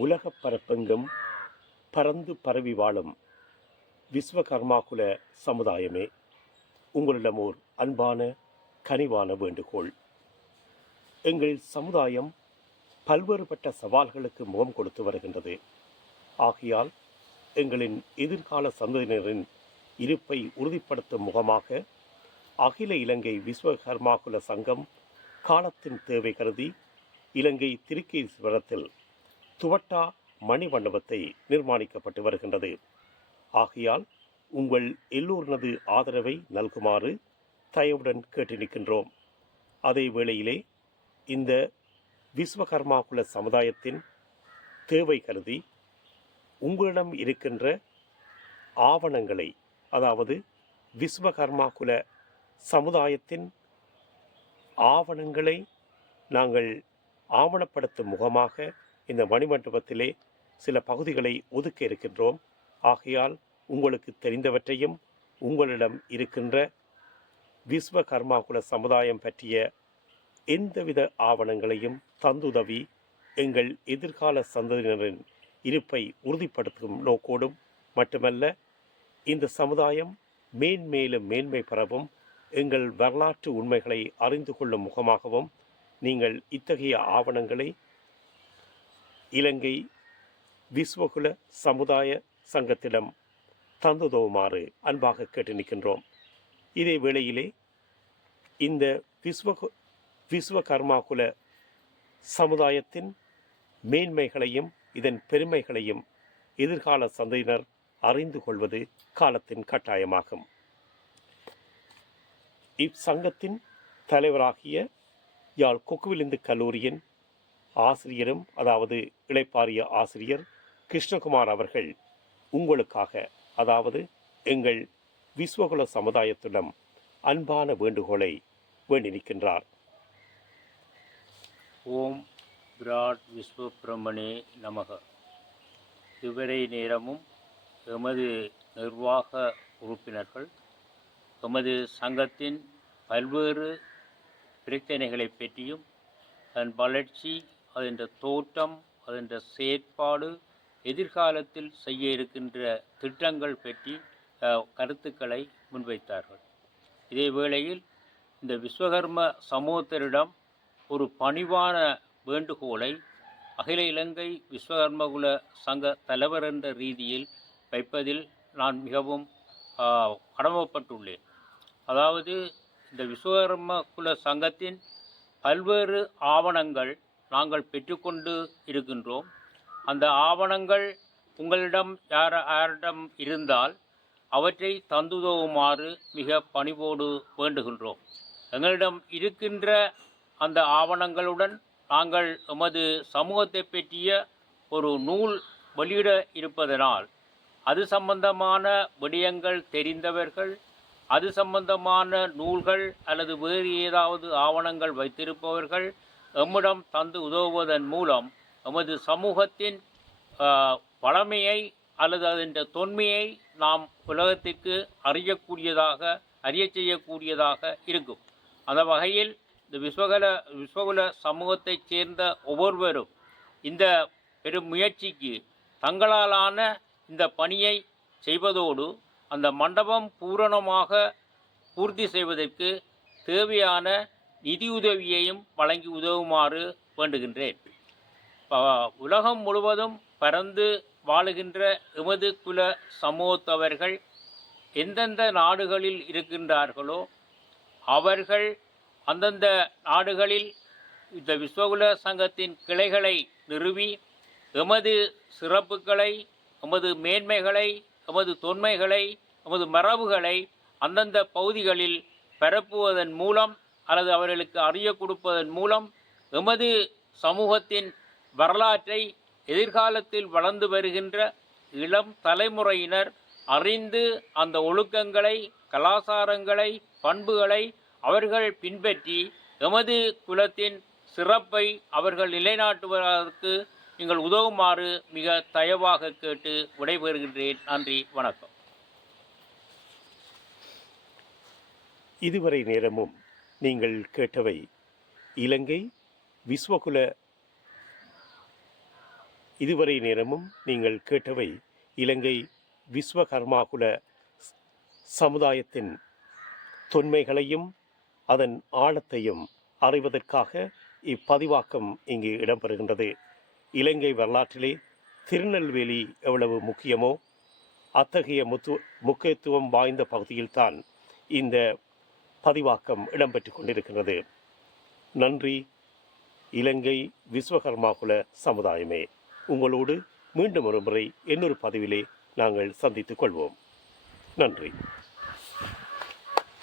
உலகப் பரப்பெங்கும் பறந்து பரவி வாழும் விஸ்வகர்மாகுல சமுதாயமே, உங்களிடம் ஓர் அன்பான கனிவான வேண்டுகோள். எங்கள் சமுதாயம் பல்வேறுபட்ட சவால்களுக்கு முகம் கொடுத்து வருகின்றது. ஆகையால் எங்களின் எதிர்கால சந்ததியினரின் இருப்பை உறுதிப்படுத்தும் முகமாக அகில இலங்கை விஸ்வகர்மாகுல சங்கம் காலத்தின் தேவை கருதி இலங்கை திருக்கேஸ்வரத்தில் துவட்டா மணிமண்டபத்தை நிர்மாணிக்கப்பட்டு வருகின்றது. ஆகையால் உங்கள் எல்லோரினது ஆதரவை நல்குமாறு தயவுடன் கேட்டு நிற்கின்றோம். அதே வேளையிலே இந்த விஸ்வகர்மாகுல சமுதாயத்தின் தேவை கருதி உங்களிடம் இருக்கின்ற ஆவணங்களை, அதாவது விஸ்வகர்மாகுல சமுதாயத்தின் ஆவணங்களை நாங்கள் ஆவணப்படுத்தும் முகமாக இந்த மணிமண்டபத்திலே சில பகுதிகளை ஒதுக்க இருக்கின்றோம். ஆகையால் உங்களுக்கு தெரிந்தவற்றையும் உங்களிடம் இருக்கின்ற விஸ்வகர்மாகுல சமுதாயம் பற்றிய எந்தவித ஆவணங்களையும் தந்துதவி எங்கள் எதிர்கால சந்ததியினரின் இருப்பை உறுதிப்படுத்தும் நோக்கோடும் மட்டுமல்ல, இந்த சமுதாயம் மேன்மேலும் மேன்மை பெறவும் எங்கள் வரலாற்று உண்மைகளை அறிந்து கொள்ளும் முகமாகவும் நீங்கள் இத்தகைய ஆவணங்களை இலங்கை விஸ்வகுல சமுதாய சங்கத்திடம் தந்துதவுமாறு அன்பாக கேட்டு நிற்கின்றோம். இதே வேளையிலே இந்த விஸ்வகர்மாகுல சமுதாயத்தின் மேன்மைகளையும் இதன் பெருமைகளையும் எதிர்கால சந்ததியினர் அறிந்து கொள்வது காலத்தின் கட்டாயமாகும். இச்சங்கத்தின் தலைவராகிய யாழ் கொக்குவிலிந்து கல்லூரியின் ஆசிரியரும், அதாவது இளைப்பாறிய ஆசிரியர் கிருஷ்ணகுமார் அவர்கள் உங்களுக்காக, அதாவது எங்கள் விஸ்வகுல சமுதாயத்திடம் அன்பான வேண்டுகோளை வேண்டி நிற்கின்றார். ஓம் விராட் விஸ்வபிரமணே நமக. இதுவரை நேரமும் எமது நிர்வாக உறுப்பினர்கள் எமது சங்கத்தின் பல்வேறு பிரச்சனைகளை பற்றியும், அதன் வளர்ச்சி, அதன் தோற்றம், அதன் செயற்பாடு, எதிர்காலத்தில் செய்ய இருக்கின்ற திட்டங்கள் பற்றி கருத்துக்களை முன்வைத்தார்கள். இதே வேளையில் இந்த விஸ்வகர்ம சமூகத்தினரிடம் ஒரு பணிவான வேண்டுகோளை அகில இலங்கை விஸ்வகர்மகுல சங்க தலைவர் என்ற ரீதியில் வைப்பதில் நான் மிகவும் கடமைப்பட்டுள்ளேன். அதாவது இந்த விஸ்வகர்மகுல சங்கத்தின் பல்வேறு ஆவணங்கள் நாங்கள் பெற்றுக்கொண்டு இருக்கின்றோம். அந்த ஆவணங்கள் உங்களிடம் யாரிடம் இருந்தால் அவற்றை தந்துதவுமாறு மிக பணிவோடு வேண்டுகின்றோம். எங்களிடம் இருக்கின்ற அந்த ஆவணங்களுடன் நாங்கள் எமது சமூகத்தை பற்றிய ஒரு நூல் வெளியிட இருப்பதனால் அது சம்பந்தமான விடயங்கள் தெரிந்தவர்கள், அது சம்பந்தமான நூல்கள் அல்லது வேறு ஏதாவது ஆவணங்கள் வைத்திருப்பவர்கள் எம்மிடம் தந்து உதவுவதன் மூலம் எமது சமூகத்தின் பழமையை அல்லது அதன் தொன்மையை நாம் உலகத்திற்கு அறிய செய்யக்கூடியதாக இருக்கும். அந்த வகையில் இந்த விஸ்வகுல சமூகத்தைச் சேர்ந்த ஒவ்வொருவரும் இந்த பெரும் முயற்சிக்கு தங்களாலான இந்த பணியை செய்வதோடு அந்த மண்டபம் பூரணமாக பூர்த்தி செய்வதற்கு தேவையான நிதியுதவியையும் வழங்கி உதவுமாறு வேண்டுகின்றேன். உலகம் முழுவதும் பரந்து வாழுகின்ற எமது குல சமூகத்தவர்கள் எந்தெந்த நாடுகளில் இருக்கின்றார்களோ அவர்கள் அந்தந்த நாடுகளில் இந்த விஸ்வகுல சங்கத்தின் கிளைகளை நிறுவி எமது சிறப்புகளை, எமது மேன்மைகளை, எமது தொன்மைகளை, எமது மரபுகளை அந்தந்த பகுதிகளில் பரப்புவதன் மூலம் அல்லது அவர்களுக்கு அறிய கொடுப்பதன் மூலம் எமது சமூகத்தின் வரலாற்றை எதிர்காலத்தில் வளர்ந்து வருகின்ற இளம் தலைமுறையினர் அறிந்து அந்த ஒழுக்கங்களை, கலாச்சாரங்களை, பண்புகளை அவர்கள் பின்பற்றி எமது குலத்தின் சிறப்பை அவர்கள் நிலைநாட்டுவதற்கு நீங்கள் உதவுமாறு மிக தயவாக கேட்டு விடைபெறுகின்றேன். நன்றி, வணக்கம். இதுவரை நேரமும் நீங்கள் கேட்டவை இதுவரை நேரமும் நீங்கள் கேட்டவை இலங்கை விஸ்வகர்மாகுல சமுதாயத்தின் தொன்மைகளையும் அதன் ஆழத்தையும் அறிவதற்காக இப்பதிவாக்கம் இங்கு இடம்பெறுகின்றது. இலங்கை வரலாற்றிலே திருநெல்வேலி எவ்வளவு முக்கியமோ அத்தகைய முக்கியத்துவம் வாய்ந்த பகுதியில்தான் இந்த பதிவாக்கம் இடம்பெற்று கொண்டிருக்கிறது. நன்றி இலங்கை விஸ்வகர்மாகுல சமுதாயமே. உங்களோடு மீண்டும் ஒரு முறை இன்னொரு பதிவிலே நாங்கள் சந்தித்துக் கொள்வோம். நன்றி.